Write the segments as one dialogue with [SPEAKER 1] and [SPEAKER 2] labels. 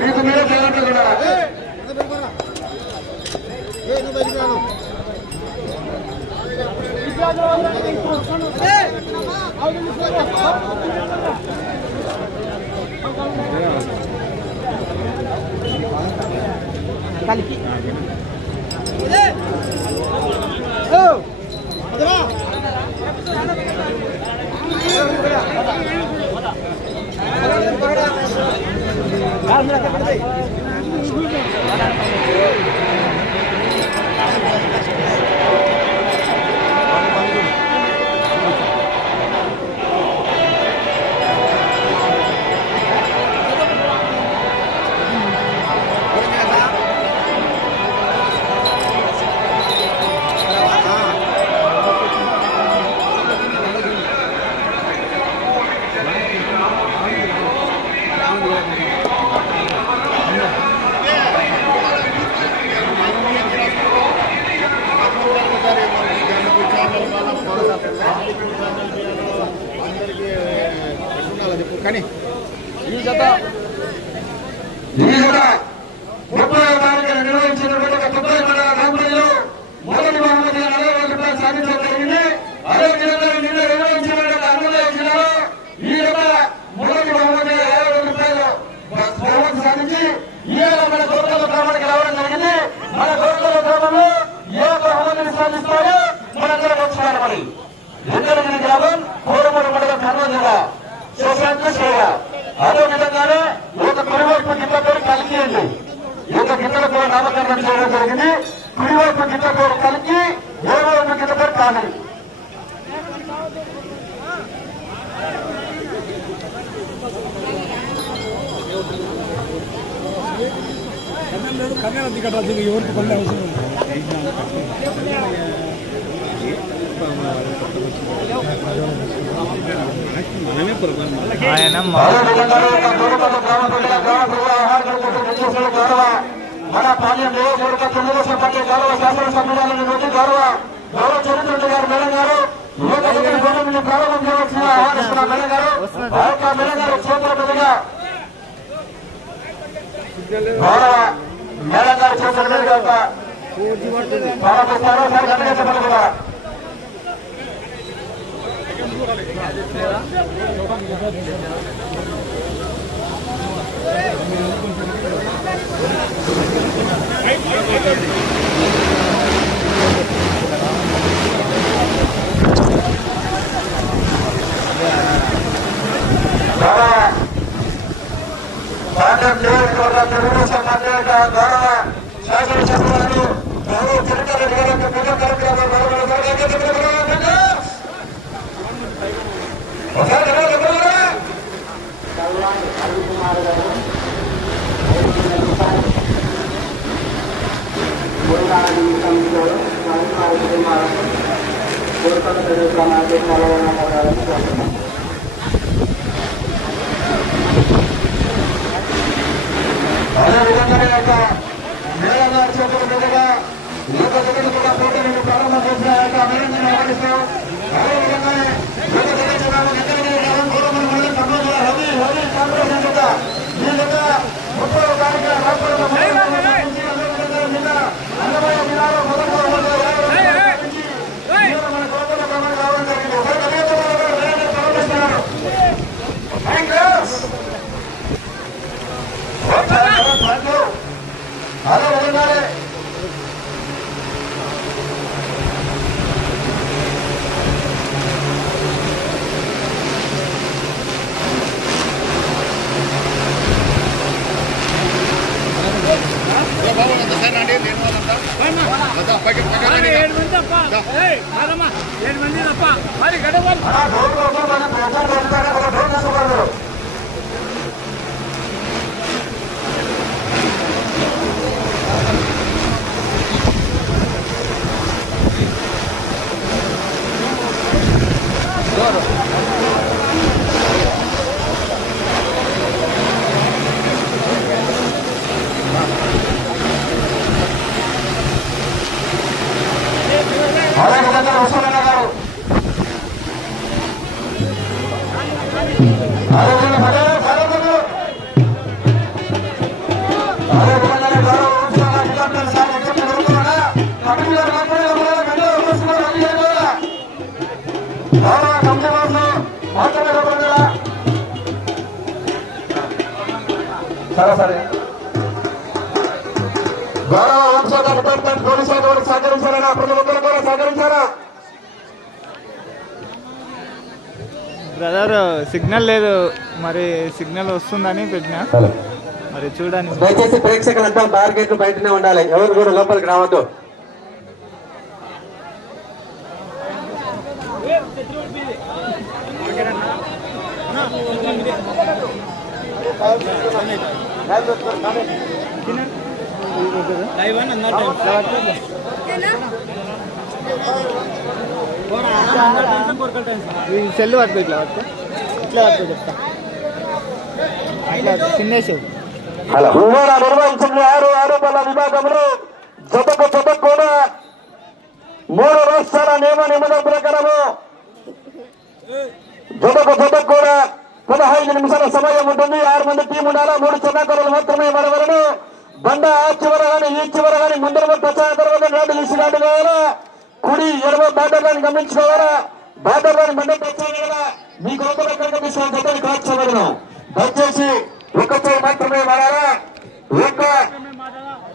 [SPEAKER 1] మీకు మీరే జాగ్రత్తగా ఉండాలా కలికి ఓ!
[SPEAKER 2] కానీ
[SPEAKER 1] ఈ జత ఈ జత ముప్పై తారీఖున నిర్వహించినటువంటి ఒక తొంభై మండల కంపెనీలో మొదటి బహుమతి అరవై వేల రూపాయలు సాధించడం జరిగింది. అదే విధంగా నిన్న నిర్వహించినటువంటి అన్నమయ్య జిల్లాలో ఈ యొక్క మొదటి బహుమతి అరవై వేల రూపాయలు బహుమతి సాధించి ఇవాళ మన గోపాల గ్రామానికి రావడం జరిగింది. మన గోపాల గ్రామంలో ఏ బహుమతిని సాధిస్తారో మనందరం వచ్చుకోవాలి మరి రెండవ గ్రామం కోరమూరు మండలం కర్నూలు జిల్లా. శశాంత్ చేయాలి అదే విధంగానే ఒక కుడివైపు గిద్దతో కలిగి ఉంది. ఈ యొక్క గిద్దల కూడా నామకరణం చేయడం జరిగింది. కుడివైపు గిద్ద పేరు కలిగి ఏడవైపు గిద్ద పేరు కాని
[SPEAKER 3] కళ్యాణ దిగట్టు ఎవరికి పల్లె అవసరం? ఆయన
[SPEAKER 4] ఆయనమ్మ
[SPEAKER 1] అదే విధంగానే ఒక గౌరవ మన పాలెం నియోజకవర్గ తెలుగుదేశం పార్టీ గౌరవ శాసనసభ్యురాలను గౌరవ గౌరవ చరిత్ర గారు మేడం గారు ఈ యొక్క ప్రారంభం చేయవలసిన ఆహ్వానిస్తున్న మేడం గారు ఆ యొక్క మేడం గారు చేతుల మీదుగా గౌరవ మేడం గారు చేతుల మీదుగా ఒక ప్రారంభిస్తారు సార్ గట్టిగా చెప్పండి 안녕하세요. అదేవిధంగానే యొక్క మేళ చేతుల మీదుగా కూడా ప్రారంభం చేసిన యొక్క అదేవిధంగానే జిల్లాలో రవి రవి కార్పొరేషన్ ఈ ముప్పై తారీఖు రాష్ట్రంలో అన్నమయ్య జిల్లాలో మొదటి బహుమతి యాభై రూపాయలు సాధించి ఈరోజు మన కోటల గ్రామానికి రావడం జరిగింది ఒకసారి అదేవిధంగా మేళని ప్రారంభిస్తున్నారు థ్యాంక్ యూ అదే విధంగానే
[SPEAKER 3] ఏడు మంది తప్ప ఏయ్, కాదమ్మా, ఏడు మంది తప్ప మరి గడవాలి
[SPEAKER 1] సరే సరే. గౌరవ హోంశాఖ డిపార్ట్మెంట్ పోలీస్ శాఖ వారికి సహకరించారా ప్రతి ఒక్కరు కూడా సహకరించారా
[SPEAKER 4] బ్రదర్ సిగ్నల్ లేదు. మరి సిగ్నల్ వస్తుందని పెట్టినా. మరి చూడండి
[SPEAKER 1] దయచేసి ప్రేక్షకులంతా బార్గేట్ బయటనే ఉండాలి. ఎవరు కూడా లోపలికి రావద్దు.
[SPEAKER 4] సెల్ పట్టుకో ఇట్లా పట్టుకో ఇట్లా పట్టుకో చెప్తా చిన్నేసేది
[SPEAKER 1] నిర్వహించిన ఆరు ఆరోపణల విభాగంలో జతకు జత కూడా మూడు రాష్ట్రాల నియమ నిబంధనల ప్రకారము జతకు జత కూడా పదహైదు నిమిషాల సమయం ఉంటుంది. ఆరు మంది టీం ఉండాలా? మూడు చిన్నకరులు మాత్రమే మనవలను. బండ ఆ చివర కానీ ఈ చివర కానీ ముందర టచ్ తర్వాత నాటు తీసి నాటు కావాలా కుడి ఎడమ బ్యాటర్లను గమనించుకోవాలా? బ్యాటర్లను బండ టచ్ మీకు మీ కొరకు జతని కాల్చబడను దయచేసి ఒక మాత్రమే వాడాలా ఒక్క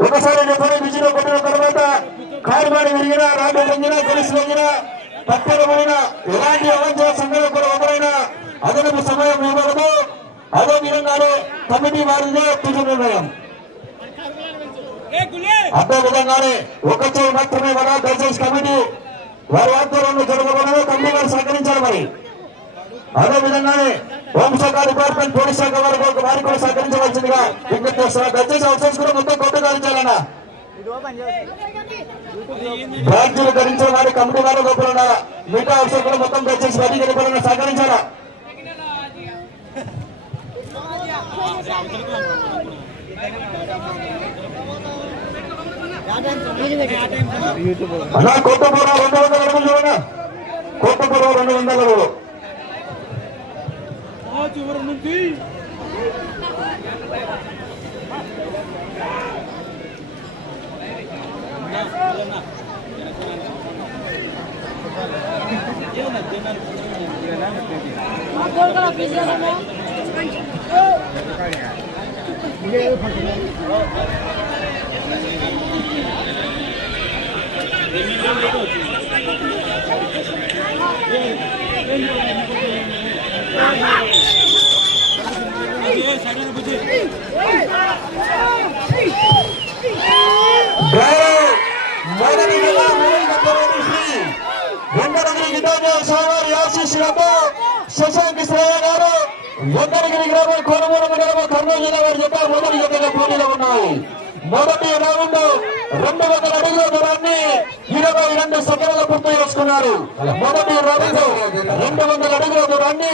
[SPEAKER 1] ఒకసారి చెప్పని విజయం కొట్టిన తర్వాత కారుబాడి విరిగినా రాడ్డు వంగినా గొలుసు వంగినా పక్కన పోయినా ఎలాంటి అవంచన సంఘాలు కూడా ఒకరైనా అదనపు సమయం ఇవ్వడము. అదే విధంగానే కమిటీ వారిదే తుది నిర్ణయం. అదే విధంగానే ఒక చేయి మాత్రమే మన దయచేసి కమిటీ వారి ఆధ్వర్యంలో జరగబడదు కమిటీ వారు సహకరించాలి మరి. అదే విధంగానే హోంశాఖ డిపార్ట్మెంట్ పోలీస్ శాఖ వారు వారికి కూడా సహకరించవలసిందిగా విజ్ఞప్తి చేస్తున్నారు. దయచేసి అవసరం కూడా మొత్తం కొట్టగాలించాలన్నా బ్యాడ్జీలు ధరించిన వారి కమిటీ వారి లోపల మిగతా అవసరం కూడా మొత్తం దయచేసి బయటికి వెళ్ళిపోవాలని సహకరించాలా?
[SPEAKER 4] యూట్యూబ్
[SPEAKER 1] అన్నా కొత్తపూర రెండు వందల అడుగులు చూడనా కొత్తపూర రెండు వందల అడుగులు
[SPEAKER 3] చివరి
[SPEAKER 1] Singapore. శశాంక్ శ్రేయ గారు వెంకటగిరి గ్రామం కొనుగోలు గ్రామం కర్నూలు జిల్లా వారి జత మొదటి జతగా పోటీలో ఉన్నాయి. మొదటి రౌండ్ రెండు వందల అడుగుల దూరాన్ని ఇరవై రెండు సెకండ్లు పూర్తి చేసుకున్నారు. మొదటి రౌండ్ రెండు వందల అడుగుల దూరాన్ని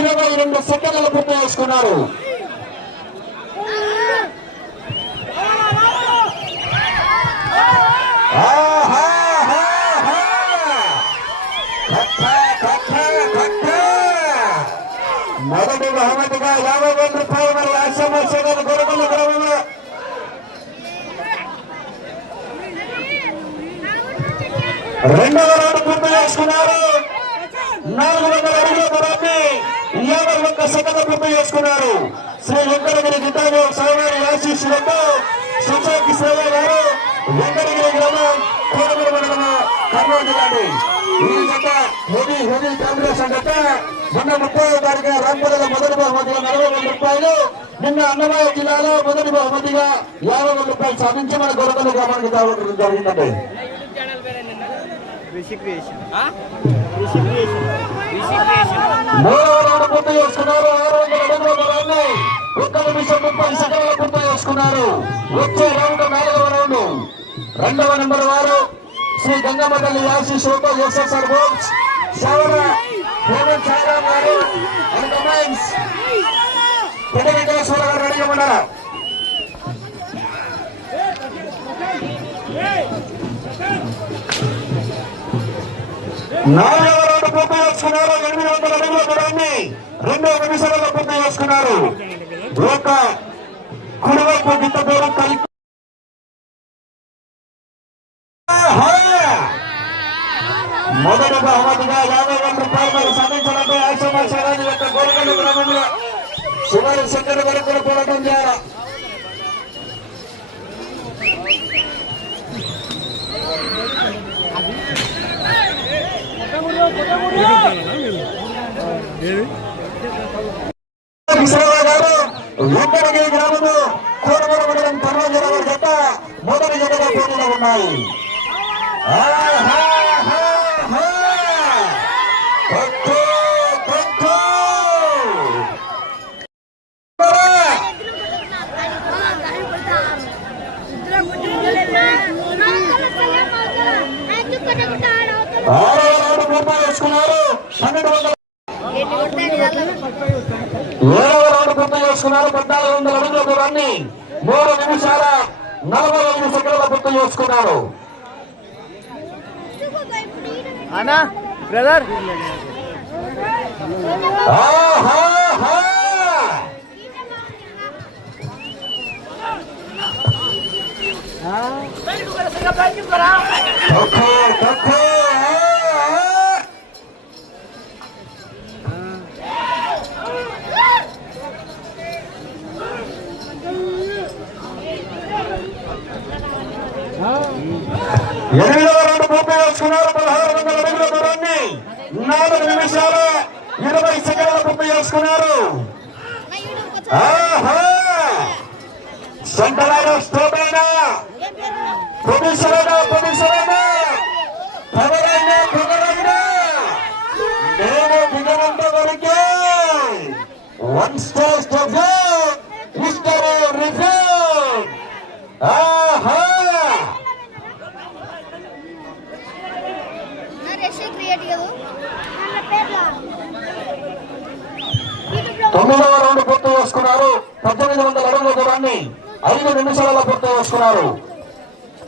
[SPEAKER 1] ఇరవై రెండు సెకండ్లు పూర్తి చేసుకున్నారు. బహుమతిగా యాభై వేల రూపాయలు మరి ఆశ్రమ గొడవలు గ్రామంలో రెండవ రౌండ్ పూర్తి చేసుకున్నారు. నాలుగు వందల అడుగుల దూరాన్ని యాభై ఒక్క సెకండ్ పూర్తి చేసుకున్నారు. శ్రీ వెంకటగిరి గిటాజు సోమవారి ఆశీస్సులతో సుశాంత్ శ్రేయ గారు వెంకటగిరి గ్రామం హెవీ మొన్న ముప్పై తారీఖు రాంపల్లిలో మొదటి బహుమతిగా నలభై వేల రూపాయలు. నిన్న అన్నమయ్య జిల్లాలో మొదటి బహుమతిగా యాభై వేల రూపాయలు సాధించి మన గొడవలు గ్రామానికి తేవడం జరిగిందండి. మూడవ రౌండ్ పూర్తి చేసుకున్నారు. ఆరు వందల అడుగుల దూరాన్ని ఒక్క నిమిషం ముప్పై సెకండ్లు పూర్తి చేసుకున్నారు. వచ్చే రౌండ్ నాలుగవ రౌండ్. రెండవ నెంబర్ వారు శ్రీ గంగమ్మ తల్లి ఆశీస్సులతో ఎస్ఎస్ఆర్ బోక్స్ శవర హేమంత్ సాయిరామ్ గారు అండ్ కమాండ్స్ పెద్ద వెంకటేశ్వర గారు రెడీగా ఉన్నారా? నాలుగవ రౌండ్ పూర్తి చేసుకున్నారు ఎనిమిది వందల అడుగుల దూరాన్ని రెండో నిమిషాలలో పూర్తి చేసుకున్నారు. ఒక కుడివైపు గిత్త దూరం కలిపి మొదటి బహుమతిగా యాభై వేల రూపాయలు సాధించాలంటే ఆశ్రమాచారాన్ని యొక్క కోరికల క్రమంలో చివరి సెకండ్ వరకు పోరాటం చేయాలి గ్రామము కోరమూర మండలం మొదటి జతగా పోటీలో ఉన్నాయి. हा हा हा
[SPEAKER 4] हा. బ్రదర్
[SPEAKER 1] ఆహాహా! కొట్టు, కొట్టు! ఆ! ఎనిమిదవ రౌండ్ పూర్తి చేసుకున్నారు పదహారు వందల అడుగుల దూరాన్ని నాలుగు నిమిషాల ఇరవై సెకండ్ల పూర్తి చేసుకున్నారు ఆహా సెంటరైన స్టోప్ అయినా ప్రొడ్యూసర్ అయినా ప్రొడ్యూసర్ అయినా ఎవరైనా పొగరైనా నేను దిగనంత వరకే వన్ స్టార్ స్టాప్ మిస్టర్ రిఫర్ ఆహా
[SPEAKER 2] క్రియేట్ కదా
[SPEAKER 1] తొమ్మిదవ రౌండ్ పూర్తి చేసుకున్నారు. పద్దెనిమిది వందల అడుగుల దూరాన్ని ఐదు నిమిషాలలో పూర్తి చేసుకున్నారు.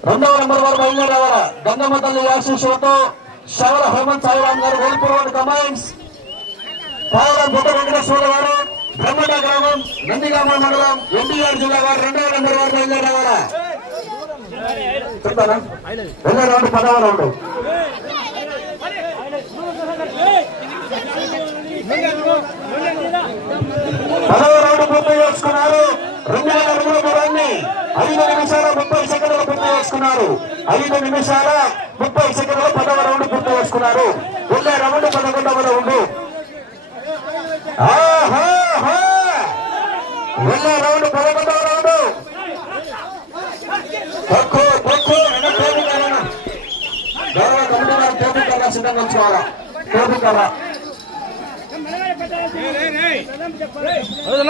[SPEAKER 1] రెండవ నెంబర్ వారు బయలుదేరేవారు గంగమ్మ తల్లి ఆశీస్సులతో శవర హేమంత్ సాయిరామ్ గారు వేల్పురవాడి కమాండ్స్. పావరం పుట్ట వెంకటేశ్వర గారు బ్రహ్మట గ్రామం నందిగామ మండలం ఎన్టీఆర్ జిల్లా వారు రెండవ నెంబర్ వారు బయలుదేరేవారా చెప్తారా రెండో రౌండ్ పదవ రౌండ్. పదవ రౌండ్ పూర్తి చేసుకున్నారు. రెండు వేల అడుగుల దూరాన్ని ఐదు నిమిషాల ముప్పై సెకండ్లు పూర్తి చేసుకున్నారు. ఐదు నిమిషాల ముప్పై సెకండ్లు పదవ రౌండ్ పూర్తి చేసుకున్నారు. ఉండే రౌండ్ పదకొండవ రౌండ్. ఆహాహా! వెళ్ళే రౌండ్ పదకొండవ రౌండ్. తక్కువ తక్కువ గౌరవ కమిటీ కర్ర సిద్ధంగా ఉంచుకోవాలా? టోపీ కర్ర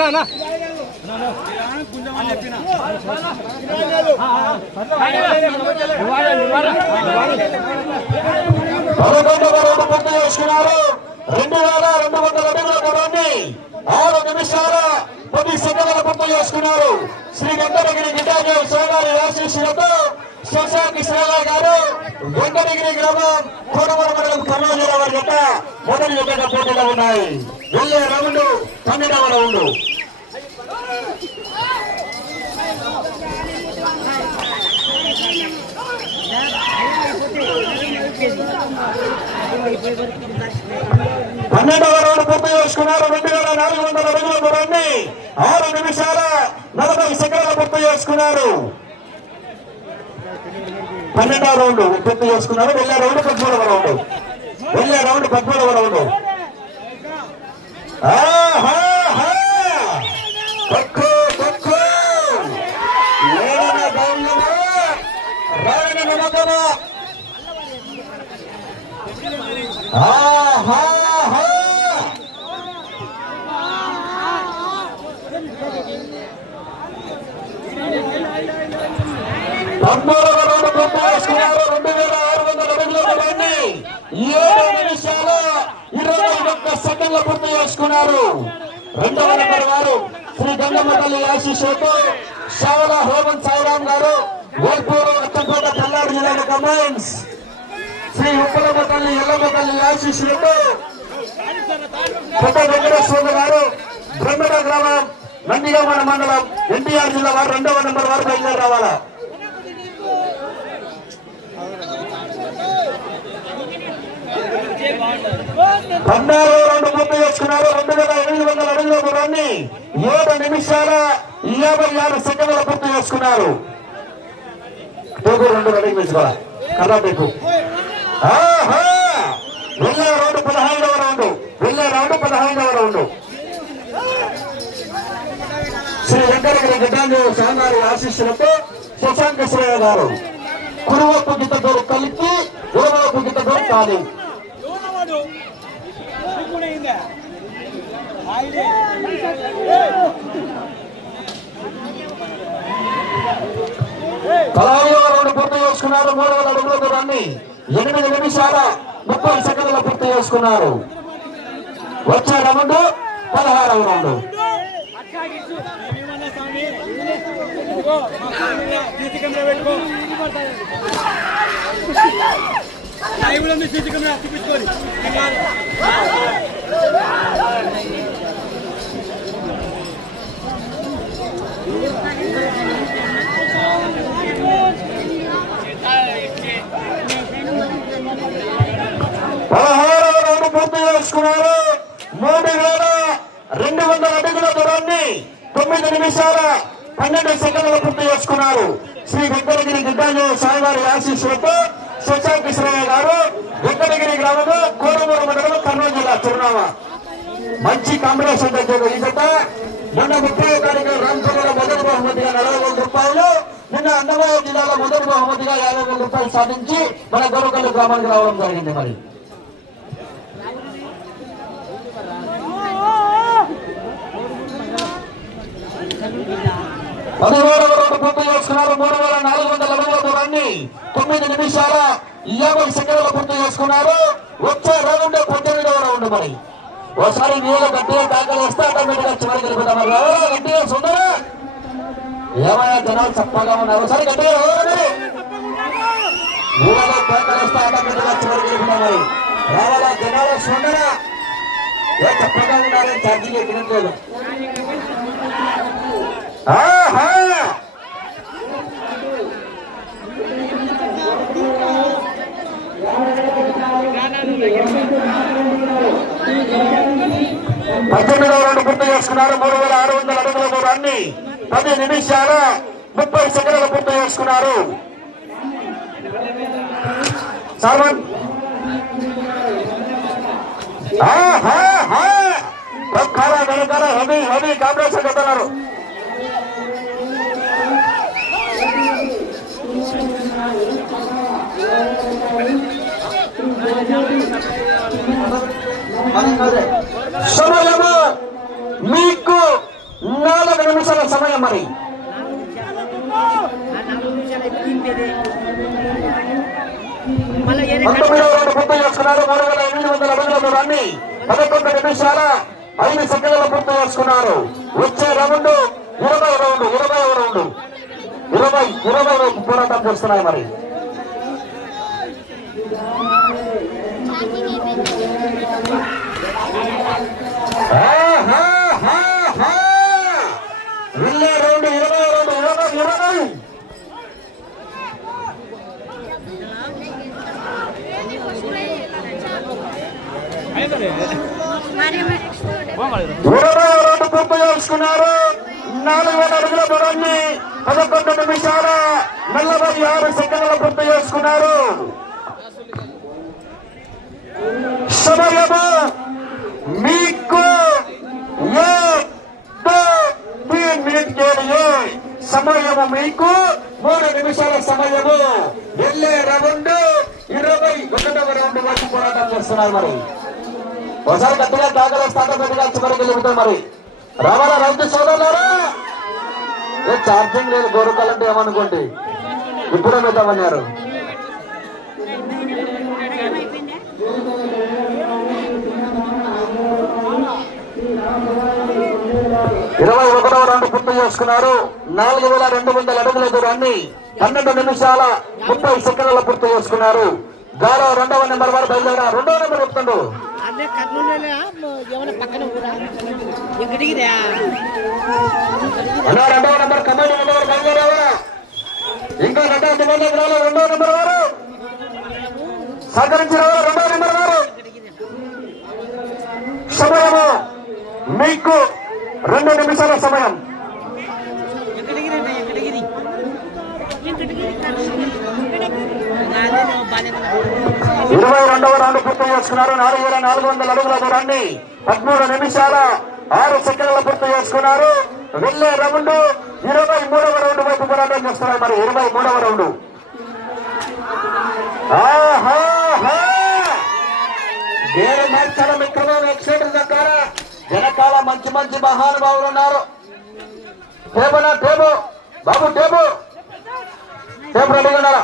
[SPEAKER 4] అన్నా
[SPEAKER 1] రెండు వేల రెండు వందల అడుగుల దూరాన్ని ఆరు నిమిషాల పది సెకండ్ల పూర్తి చేసుకున్నారు. శ్రీ వెంకటగిరి గిటాజీ సోగారి ఆశీస్సులతో శశాంకి శ్రీల గారు వెంకటగిరి గ్రామం కోనమూరు మండలం కర్నూలు జిల్లా వారి యొక్క మొదటి జతగా పోటీలో ఉన్నాయి. వెళ్ళే రౌండ్ పన్నెండవ రౌండ్ పన్నెండవ రౌండ్ పూర్తి చేసుకున్నారు. రెండు వేల నాలుగు వందల అడుగుల దూరాన్ని ఆరు నిమిషాల నలభై సెకండ్ల పూర్తి చేసుకున్నారు. పన్నెండవ రౌండ్ పూర్తి చేసుకున్నారు. వెళ్ళే రౌండ్ పద్మూడవ రౌండ్. వెళ్ళే రౌండ్ పద్మూడవ రౌండ్. ఆహా. రౌండ్ రెండు వేల ఆరు వందల అడుగుల దూరాన్ని ఏడు నిమిషాల ఇరవై ఒక్క సెకండ్ల పూర్తి చేసుకున్నారు. రెండవ నెంబర్ వారు శ్రీ గంగమ్మ తల్లి ఆశీస్సులతో శవల హోమన్ సాయిరామ్ గారు వేల్పూరు అత్తంకోట పల్నాడు జిల్లా కమాండ్స్ శ్రీ ఉప్పలమ్మ తల్లి ఎల్లమ్మ తల్లి ఆశీస్సులతో కొత్త వెంకటేశ్వర గారు బ్రహ్మడ గ్రామం నందిగామన మండలం ఎన్టీఆర్ జిల్లా వారు రెండవ నెంబర్ వారు బయలుదేరి రావాలా? పద్నాలుగు రెండు పూర్తి చేసుకున్నారు. రెండు వేల ఎనిమిది వందల అడుగుల దూరాన్ని ఏడు నిమిషాల యాభై ఆరు సెకండ్ల పూర్తి చేసుకున్నారు. టేపు రెండు రెడీ చేసుకోవాలి కర్రా టేపు వెళ్ళే రౌండ్ పదహైదవ రౌండ్. వెళ్ళే రౌండ్ పదహైదవ రౌండ్. శ్రీ వెంకటగిరి గిడ్డాంజు సాంగారి ఆశీస్సులతో శశాంక శ్రేయ గారు. కురువకు గిత్త కలిపి ఉరవప్పు గిత్త పేరు కాదు
[SPEAKER 3] ఎవడవాడు? నీకు కూడా అయిందా? ఆయనే.
[SPEAKER 1] పదహైదవ పూర్తి చేసుకున్నారు మూడు వేల అడుగుల దూరాన్ని ఎనిమిది నిమిషాల ముప్పై సెకండ్ల పూర్తి చేసుకున్నారు వచ్చే రౌండ్ పదహారవ రౌండ్
[SPEAKER 3] ఏమన్నా స్వామి? ఇదిగో, సీసీ కెమెరా చూపించుకోండి లైవ్లో ఉంది సీసీ కెమెరా చూపించుకోని
[SPEAKER 1] పదహారవ రౌండ్ పూర్తి చేసుకున్నారు మూడు వేల రెండు వందల అడుగుల దూరాన్ని తొమ్మిది నిమిషాల పన్నెండు సెకండ్లు పూర్తి చేసుకున్నారు. శ్రీ వెంకటగిరి గిడ్డాజు స్వామివారి ఆశీస్సులతో శశాంక్ కృష్ణయ్య గారు వెంకటగిరి గ్రామము కోరుమూరు మండలం కర్నూలు జిల్లా చిరునామా. మంచి కాంబినేషన్ దగ్గర ఈ జత. మొన్న ముప్పై తారీఖు రాంపూర్లో మొదటి బహుమతిగా నలభై వేల రూపాయలు. నిన్న అన్నమయ్య జిల్లాలో మొదటి బహుమతిగా యాభై వేల రూపాయలు సాధించి మన గొర్రెకల్లు గ్రామానికి రావడం జరిగింది మరి. పదమూడు రోడ్డు పూర్తి చేసుకున్నారు మూడు వేల నాలుగు వందల అడుగుల దూరాన్ని తొమ్మిది నిమిషాల యాభై సెకండ్లు పూర్తి చేసుకున్నారు వచ్చే రౌండ్ పద్దెనిమిదవ రౌండ్ మరి ఒకసారి నీళ్ళు గట్టిగా దాఖలు వేస్తే ఆటోమేటిక్గా చివరికి వెళ్ళిపోతాం గట్టిగా సుందరా ఏమైనా జనాలు చప్పగా ఉన్నారు ఒకసారి గట్టిగా నీళ్ళలో దాఖలు వేస్తే ఆటోమేటిక్గా చివరికి వెళ్ళిపోతాం మరి రావాలా జనాలు సుందరా ఏ చప్పగా ఉన్నారని ఛార్జీలు ఎక్కినట్లేదు పద్దెనిమిదవ రౌండ్ పూర్తి చేసుకున్నారు. మూడు వేల ఆరు వందల అడుగుల దూరాన్ని పది నిమిషాల ముప్పై సెకండ్లు పూర్తి చేసుకున్నారు. సాల్వన్ వెనకాల హెవీ హెవీ కాంగ్రెస్ కొడుతున్నారు సమయము మీకు నాలుగు నిమిషాల సమయం మరి.
[SPEAKER 2] పంతొమ్మిది వందల
[SPEAKER 1] పంతొమ్మిదవ పూర్తి చేసుకున్నారు. మూడు వేల ఎనిమిది వందల అడుగుల రన్ని పదకొండు నిమిషాల ఐదు సెకండ్లు పూర్తి చేసుకున్నారు. వచ్చే రౌండ్ ఇరవై రౌండ్ ఇరవై రౌండ్. ఇరవై ఇరవై పోరాటం చేస్తున్నాయి మరి ఆహాహాహా! వెళ్ళే రౌండ్ ఇరవై రెండు పూర్తి చేసుకున్నారు. నాలుగు వందల అడుగుల దూరాన్ని పదకొండు నిమిషాల నలభై ఆరు సెకండ్ల పూర్తి చేసుకున్నారు. సమయము మీకు ఏ దో తీన్ మినిట్ के लिए సమయము మీకు మూడు నిమిషాల సమయము వెళ్ళే రౌండ్ ఇరవై ఒకటవ రౌండ్ వరకు పోరాటం చేస్తున్నారు మరి ఒకసారి గట్టిగా దాఖలు స్థానం పెద్దగా చివరికి వెళ్ళిపోతాం మరి రావాలా రైతు సోదరులారా ఏ ఛార్జింగ్ లేదు గోరుకాలంటే ఏమనుకోండి ఇప్పుడే పెద్దామన్నారు ఇరవై ఒకటవ రౌండ్ పూర్తి చేసుకున్నారు. నాలుగు వేల రెండు వందల అడుగుల దూరాన్ని పన్నెండు నిమిషాల ముప్పై సెకండ్ల పూర్తి చేసుకున్నారు. గాలో రెండవ నెంబర్ వారు బయలుదేరా. రెండవ నెంబర్ చెప్తుండు. రెండవ నెంబర్ కమాండ్ నెంబర్ బయలుదేరావా ఇంకా రెండవ నెంబర్ రావాలి రెండవ నెంబర్ వారు సహకరించిన వారు రెండవ నెంబర్ వారు. సమయము మీకు రెండు నిమిషాల సమయం. ఇరవై రెండవ రౌండ్ పూర్తి చేసుకున్నారు. నాలుగు వేల నాలుగు వందల అడుగుల దూరాన్ని పదమూడు నిమిషాల ఆరు సెకండ్ల పూర్తి చేసుకున్నారు. వెళ్ళే రౌండ్ ఇరవై మూడవ రౌండ్ వైపు పోరాటం చేస్తున్నారు. మరి ఇరవై మూడవ రౌండ్. ఆహా గేరు వెబ్సైట్ ద్వారా వెనకాల మంచి మంచి మహానుభావులు ఉన్నారు. టేబునా టేబు బాబు టేబు టేబు రెడీగా ఉన్నారా?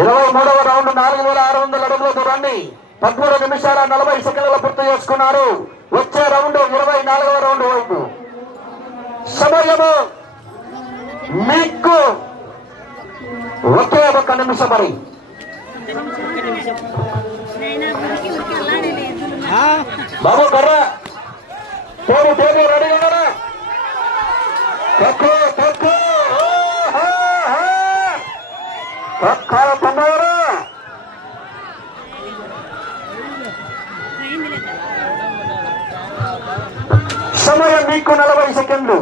[SPEAKER 1] ఇరవై మూడవ రౌండ్ నాలుగు వేల ఆరు వందల అడుగుల దూరాన్ని పదమూడు నిమిషాల నలభై సెకండ్ల పూర్తి చేసుకున్నారు. వచ్చే రౌండ్ ఇరవై నాలుగవ రౌండ్ వైపు. సమయము మీకు ఒకే ఒక్క నిమిషం మరి. బాబు కర్ర. తోడు తోడు రెడీ ఉన్నారా? తక్కువ తక్కువ. తక్కువ తొందరరా సమయం మీకు నలభై సెకండ్లు.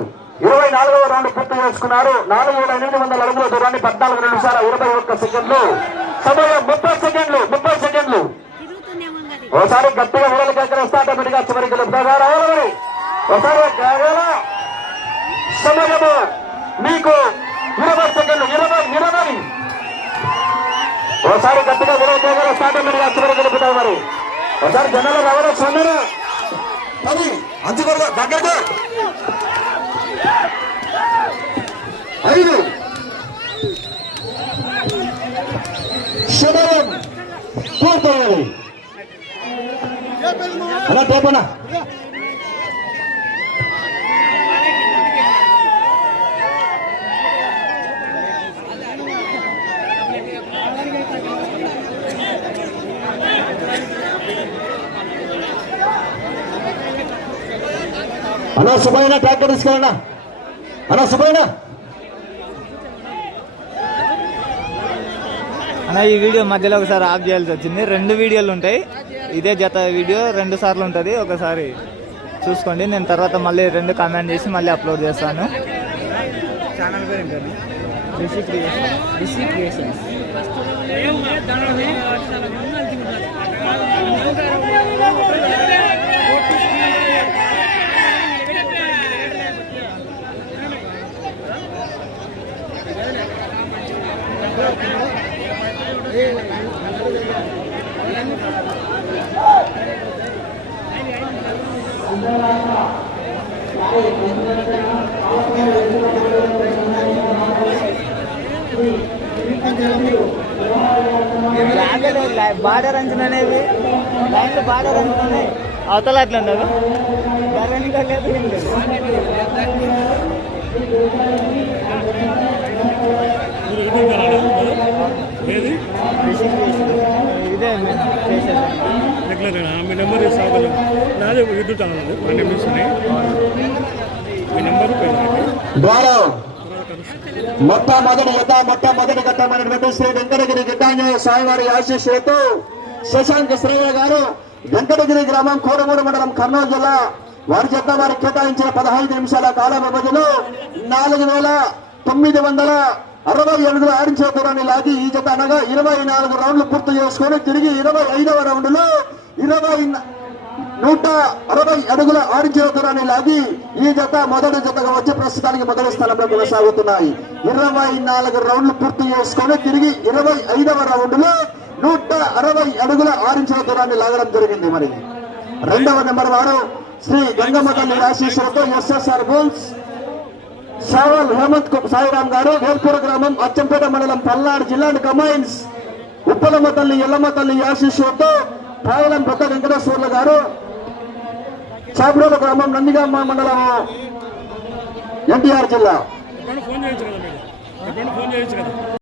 [SPEAKER 1] ఇరవై నాలుగవ రౌండ్ పూర్తి చేసుకున్నారు. నాలుగు వేల ఎనిమిది వందల అడుగుల దూరాన్ని పద్నాలుగు నిమిషాల ఇరవై ఒక్క సెకండ్లు. సమయం ముప్పై సెకండ్లు ముప్పై సెకండ్లు. ఒకసారి గట్టిగా విడలు కేకరేస్తే ఆటోమేటిక్గా చివరికి రావాలి మరి ఒకసారి సమయము మీకు ఇరవై సెకండ్లు ఇరవై ఇరవై. ఒకసారి గట్టిగా విడలు కేకరేస్తే ఆటోమేటిక్గా చివరికి గెలుపుతావు మరి. ఒకసారి జనాలు రావడం సొందరు పది అంచుకోరు దగ్గరగా. ఐదు సమయం పూర్తయ్యాలి అలా టేపనా అన్నా సుబ్బయ్య ట్రాక్టర్ తీసుకెళ్ళండి అన్నా సుబ్బయ్య
[SPEAKER 4] అన్న ఈ వీడియో మధ్యలో ఒకసారి ఆఫ్ చేయాల్సి వచ్చింది. రెండు వీడియోలు ఉంటాయి. ఇదే జత వీడియో రెండు సార్లు ఉంటుంది. ఒకసారి చూసుకోండి. నేను తర్వాత మళ్ళీ రెండు కామెంట్ చేసి మళ్ళీ అప్లోడ్ చేస్తాను. ఛానల్ పేరు ఏంటండి Rishi creation Rishi creations border అంచనా అనేది లైన్లో బార్డర్ అంచనా అవతల అట్లా ఉండదు వెనక లేదు. లేదు
[SPEAKER 3] ఏది?
[SPEAKER 4] రిషి ఇదే
[SPEAKER 3] రెగ్యులర్ మీ నెంబర్ సాగలు నాదే యూట్యూబ్ ఛానల్ ఉంది మా నెంబర్స్ ఉన్నాయి. మీ నెంబర్
[SPEAKER 1] ద్వారా. మొట్టమొదటి యుద్ధ మొట్టమొదటి ఘట్టమైనటువంటి శ్రీ వెంకటగిరి గిడ్డాంజనేయ స్వామివారి ఆశీస్సులతో శశాంక్ శ్రీయ గారు వెంకటగిరి గ్రామం కోరమూరు మండలం కర్నూలు జిల్లా వారి చేత వారికి కేటాయించిన పదహైదు నిమిషాల కాల వ్యవధిలో నాలుగు వేల తొమ్మిది వందల అరవై ఎనిమిది ఆడించే దూరాన్ని లాగి ఈ జత అనగా ఇరవై నాలుగు రౌండ్లు పూర్తి చేసుకొని తిరిగి ఇరవై ఐదవ రౌండ్లో ఇరవై నూట అరవై అడుగుల ఆరించిన దూరాన్ని లాగి ఈ జత మొదటి జతగా వచ్చి ప్రస్తుతానికి మొదటి స్థానంలో కొనసాగుతున్నాయి. ఇరవై నాలుగు రౌండ్లు పూర్తి చేసుకొని తిరిగి ఇరవై ఐదవ రౌండ్లో నూట అరవై అడుగుల ఆరించిన దూరాన్ని లాగడం జరిగింది మరి. రెండవ నెంబర్ వారు శ్రీ గంగమ్మ తల్లి ఆశీస్సులతో ఎస్ఎస్ఆర్ గోల్స్ సావల్ హేమంత్ సాయిరామ్ సాయిరాం గారు వేల్పూర గ్రామం అచ్చంపేట మండలం పల్నాడు జిల్లా కమైన్స్ ఉప్పలమ్మ తల్లి ఎల్లమ్మ తల్లి ఆశీస్సులతో పాయలం పెద్ద వెంకటేశ్వర్ల గారు చాపుడోల గ్రామం నందిగామ మండలం ఎన్టీఆర్ జిల్లా.